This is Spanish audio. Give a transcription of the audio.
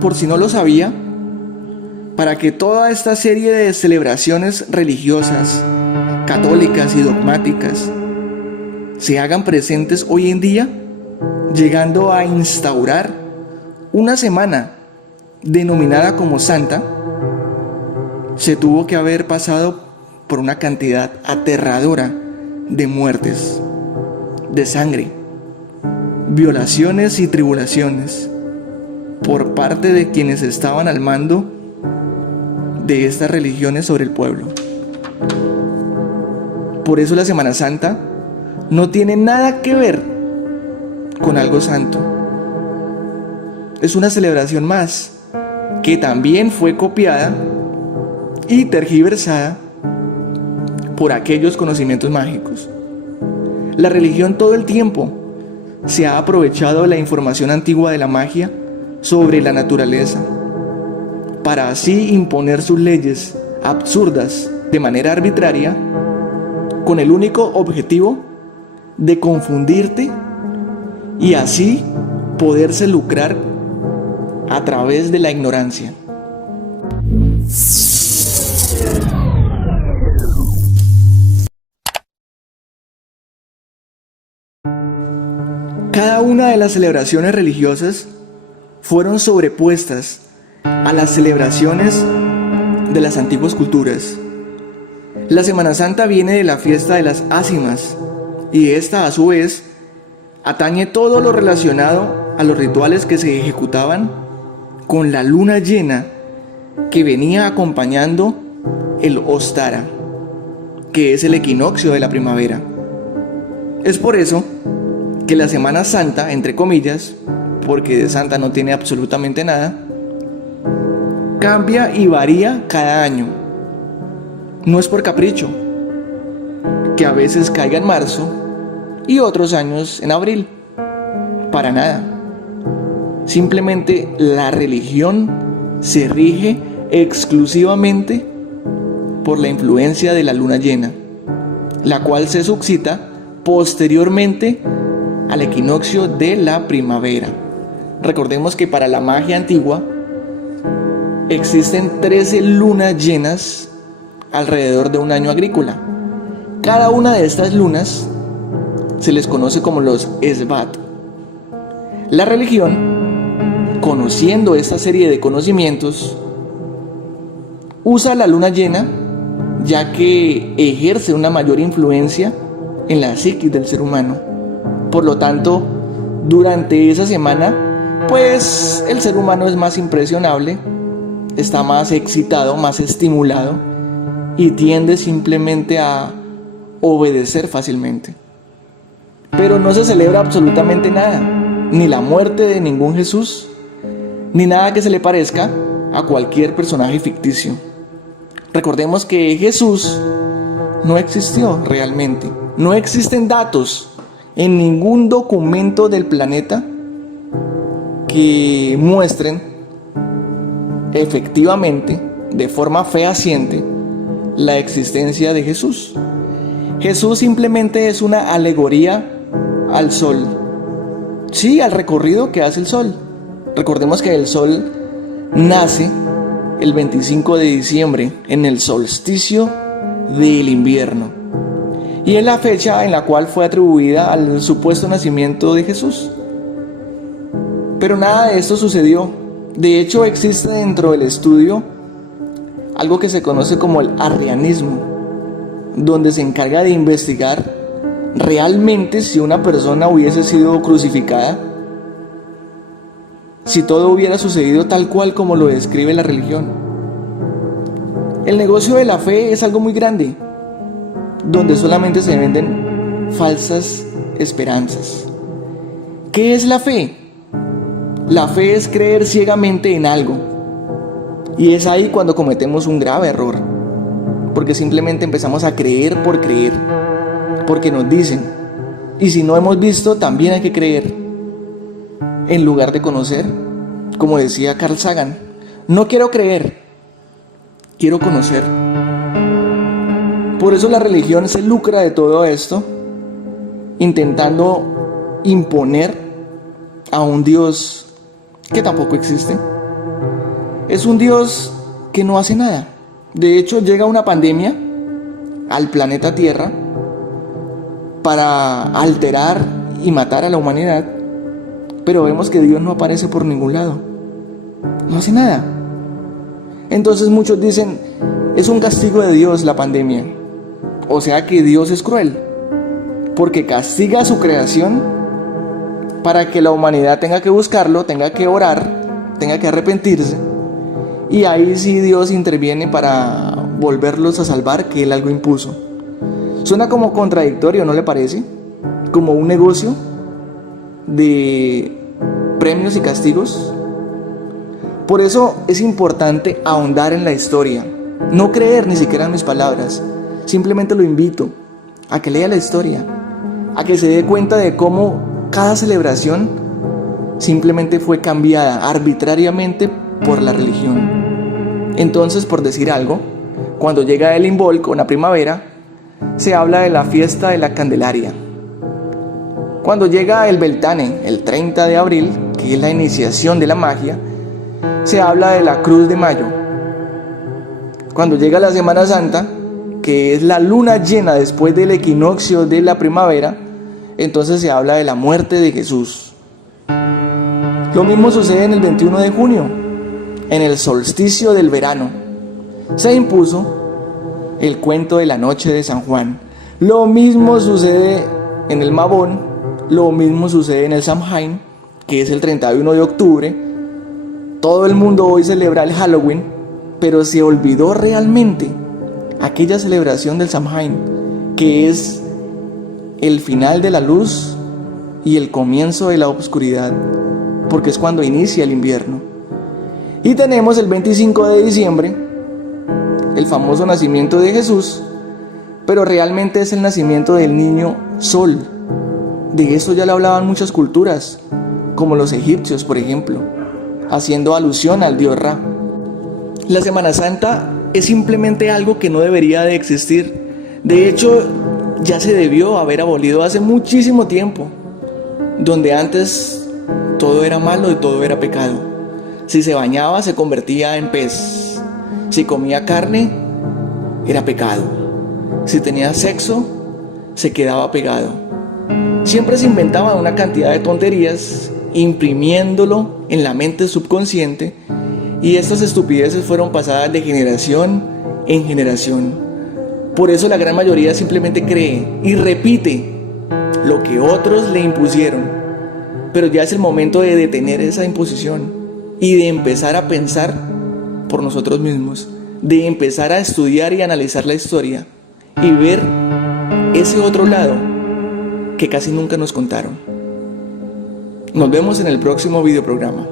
Por si no lo sabía, para que toda esta serie de celebraciones religiosas, católicas y dogmáticas se hagan presentes hoy en día, llegando a instaurar una semana denominada como Santa, se tuvo que haber pasado por una cantidad aterradora de muertes, de sangre, violaciones y tribulaciones por parte de quienes estaban al mando de estas religiones sobre el pueblo. Por eso la Semana Santa no tiene nada que ver con algo santo. Es una celebración más que también fue copiada y tergiversada por aquellos conocimientos mágicos. La religión todo el tiempo se ha aprovechado de la información antigua de la magia sobre la naturaleza para así imponer sus leyes absurdas de manera arbitraria, con el único objetivo de confundirte y así poderse lucrar a través de la ignorancia. Cada una de las celebraciones religiosas fueron sobrepuestas a las celebraciones de las antiguas culturas. La Semana Santa viene de la fiesta de las ácimas, y esta a su vez atañe todo lo relacionado a los rituales que se ejecutaban con la luna llena que venía acompañando el Ostara, que es el equinoccio de la primavera. Es por eso que la Semana Santa, entre comillas, porque de santa no tiene absolutamente nada, cambia y varía cada año. No es por capricho, que a veces caiga en marzo y otros años en abril. Para nada. Simplemente la religión se rige exclusivamente por la influencia de la luna llena, la cual se suscita posteriormente al equinoccio de la primavera. Recordemos que para la magia antigua existen 13 lunas llenas alrededor de un año agrícola. Cada una de estas lunas se les conoce como los Esbat. La religión, conociendo esta serie de conocimientos, usa la luna llena ya que ejerce una mayor influencia en la psiquis del ser humano. Por lo tanto, durante esa semana, pues el ser humano es más impresionable, está más excitado, más estimulado y tiende simplemente a obedecer fácilmente. Pero no se celebra absolutamente nada, ni la muerte de ningún Jesús, ni nada que se le parezca a cualquier personaje ficticio. Recordemos que Jesús no existió realmente. No existen datos en ningún documento del planeta que muestren efectivamente, de forma fehaciente, la existencia de Jesús. Jesús simplemente es una alegoría al sol. Sí, al recorrido que hace el sol. Recordemos que el sol nace el 25 de diciembre, en el solsticio del invierno. Y es la fecha en la cual fue atribuida al supuesto nacimiento de Jesús. Pero nada de esto sucedió. De hecho, existe dentro del estudio algo que se conoce como el arrianismo, donde se encarga de investigar realmente si una persona hubiese sido crucificada, si todo hubiera sucedido tal cual como lo describe la religión. El negocio de la fe es algo muy grande, donde solamente se venden falsas esperanzas. ¿Qué es la fe? La fe es creer ciegamente en algo. Y es ahí cuando cometemos un grave error, porque simplemente empezamos a creer por creer, porque nos dicen. Y si no hemos visto, también hay que creer, en lugar de conocer. Como decía Carl Sagan, no quiero creer, quiero conocer. Por eso la religión se lucra de todo esto, intentando imponer a un Dios que tampoco existe. Es un Dios que no hace nada. De hecho, llega una pandemia al planeta Tierra para alterar y matar a la humanidad, pero vemos que Dios no aparece por ningún lado. No hace nada. Entonces muchos dicen, es un castigo de Dios la pandemia. O sea que Dios es cruel, porque castiga a su creación para que la humanidad tenga que buscarlo, tenga que orar, tenga que arrepentirse. Y ahí sí Dios interviene para volverlos a salvar, que Él algo impuso. Suena como contradictorio, ¿no le parece? Como un negocio de premios y castigos. Por eso es importante ahondar en la historia, no creer ni siquiera en mis palabras. Simplemente lo invito a que lea la historia, a que se dé cuenta de cómo cada celebración simplemente fue cambiada arbitrariamente por la religión. Entonces, por decir algo, cuando llega el Imbolc, la primavera, se habla de la fiesta de la Candelaria. Cuando llega el Beltane, el 30 de abril, que es la iniciación de la magia, se habla de la Cruz de Mayo. Cuando llega la Semana Santa, que es la luna llena después del equinoccio de la primavera, entonces se habla de la muerte de Jesús. Lo mismo sucede en el 21 de junio, en el solsticio del verano. Se impuso el cuento de la noche de San Juan. Lo mismo sucede en el Mabón, lo mismo sucede en el Samhain, que es el 31 de octubre. Todo el mundo hoy celebra el Halloween, pero se olvidó realmente aquella celebración del Samhain, que es el final de la luz y el comienzo de la oscuridad, porque es cuando inicia el invierno. Y tenemos el 25 de diciembre, el famoso nacimiento de Jesús, pero realmente es el nacimiento del niño Sol. De eso ya lo hablaban muchas culturas, como los egipcios, por ejemplo, haciendo alusión al dios Ra. La Semana Santa es simplemente algo que no debería de existir. De hecho, ya se debió haber abolido hace muchísimo tiempo, donde antes todo era malo y todo era pecado. Si se bañaba, se convertía en pez. Si comía carne, era pecado. Si tenía sexo, se quedaba pegado. Siempre se inventaban una cantidad de tonterías, imprimiéndolo en la mente subconsciente, y estas estupideces fueron pasadas de generación en generación. Por eso la gran mayoría simplemente cree y repite lo que otros le impusieron. Pero ya es el momento de detener esa imposición y de empezar a pensar por nosotros mismos, de empezar a estudiar y analizar la historia y ver ese otro lado que casi nunca nos contaron. Nos vemos en el próximo videoprograma.